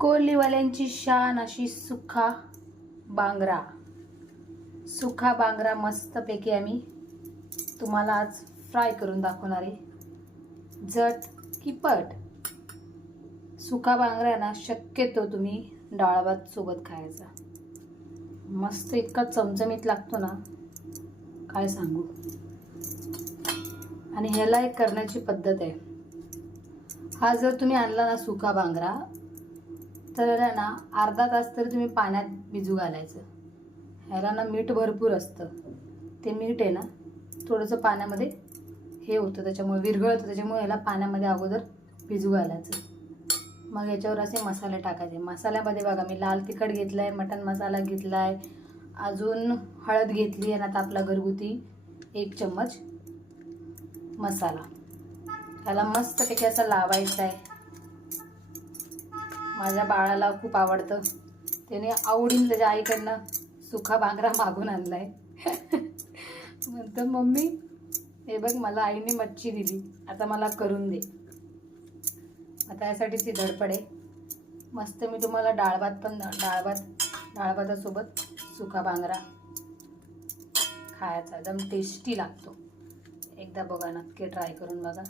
कोल्हीवाल्यांची शान अशी सुखा बांगरा. सुखा बांगरा मस्तपैकी आम्ही तुम्हाला आज फ्राय करून दाखवणार आहे. झट की पट. सुखा बांगरा ना शक्यतो तुम्ही डाळ भात सोबत खायचा. मस्त इतका चमचमीत लागतो ना, काय सांगू. आणि ह्याला एक करण्याची पद्धत आहे. हा जर तुम्ही आणला ना सुखा बांगरा, तर ना अर्धा तास तरी तुम्ही पाण्यात भिजू घालायचं. ह्याला ना मीठ भरपूर असतं. ते मीठ आहे ना थोडंसं पाण्यामध्ये हे होतं, त्याच्यामुळे विरघळतं. त्याच्यामुळे ह्याला पाण्यामध्ये अगोदर भिजू घालायचं. मग याच्यावर असे मसाले टाकायचे. मसाल्यामध्ये बघा मी लाल तिखट घेतलं आहे, मटण मसाला घेतला आहे, अजून हळद घेतली आहे ना, आपला घरगुती 1 चम्मच मसाला. ह्याला मस्तपैकी असं लावायचं आहे. माझ्या बाळाला खूप आवडतं. त्याने आवडीने त्याच्या आईकडनं सुखा बांगरा मागून आणलाय. म्हणतो मम्मी हे बघ मला आईने मच्छी दिली, आता मला करून दे. आता यासाठीच ती धडपड आहे. मस्त मी तुम्हाला डाळ भातासोबत सुखा बांगरा खायचा. एकदम टेस्टी लागतो. एकदा बघा, नक्की ट्राय करून बघा.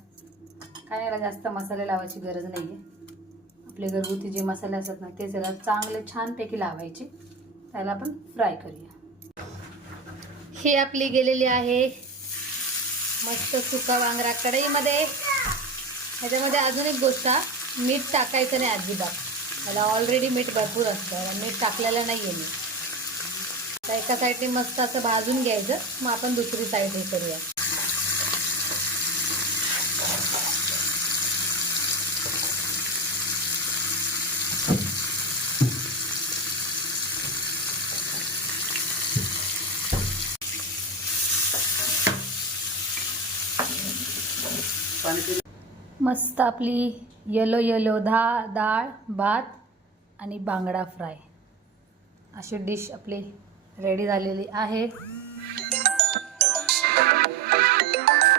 काय याला जास्त मसाले लावायची गरज नाही आहे. आपले घरगुती जे मसाले असतात ना ते जरा चांगले छानपैकी लावायचे. त्याला आपण फ्राय करूया. हे आपली गेलेली आहे मस्त सुका बांगरा कढईमध्ये. ह्याच्यामध्ये अजून एक गोष्ट, मीठ टाकायचं नाही अजिबात. त्याला ऑलरेडी मीठ भरपूर असतं, मीठ टाकलेलं नाही आहे मी. आता एका साईडने मस्त असं भाजून घ्यायचं, मग आपण दुसरी साईड हे करूया. मस्त आपली येलो डाळ भात आणि बांगडा फ्राय अशी डिश आपली रेडी झालेली आहे.